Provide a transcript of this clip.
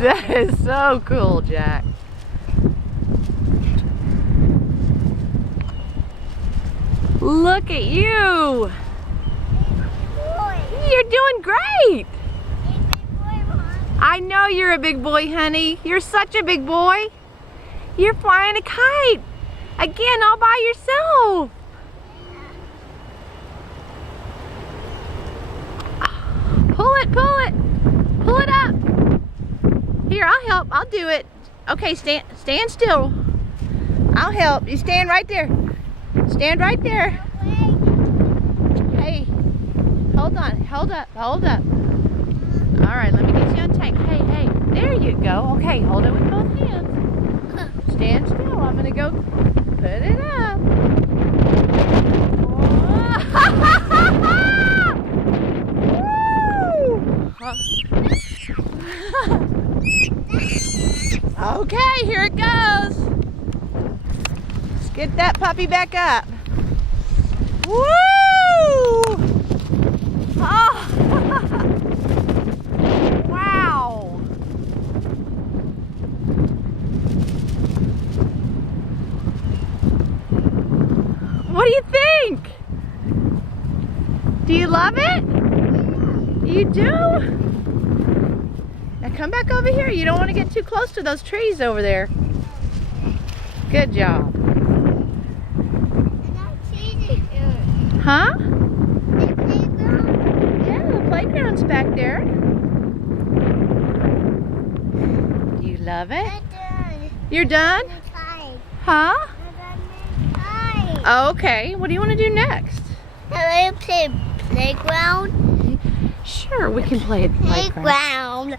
That is so cool, Jack. Look at you. You're doing great. I know you're a big boy, honey. You're such a big boy. You're flying a kite. Again, all by yourself. Pull it, pull it. Pull it up. Here, I'll help. I'll do it. Okay, stand still. I'll help. You stand right there. Stand right there. Hey, hold on. Hold up. Hold up. All right, let me get you untied. Hey, hey. There you go. Okay, hold it with both hands. Stand still. I'm going to go put it up. Okay, here it goes. Let's get that puppy back up. Woo! Oh! Wow! What do you think? Do you love it? You do? Now come back over here. You don't want to get too close to those trees over there. Good job. Huh? Yeah, the playground's back there. Do you love it? You're done? Huh? Okay, what do you want to do next? Can I play playground? Sure, we can play at the playground.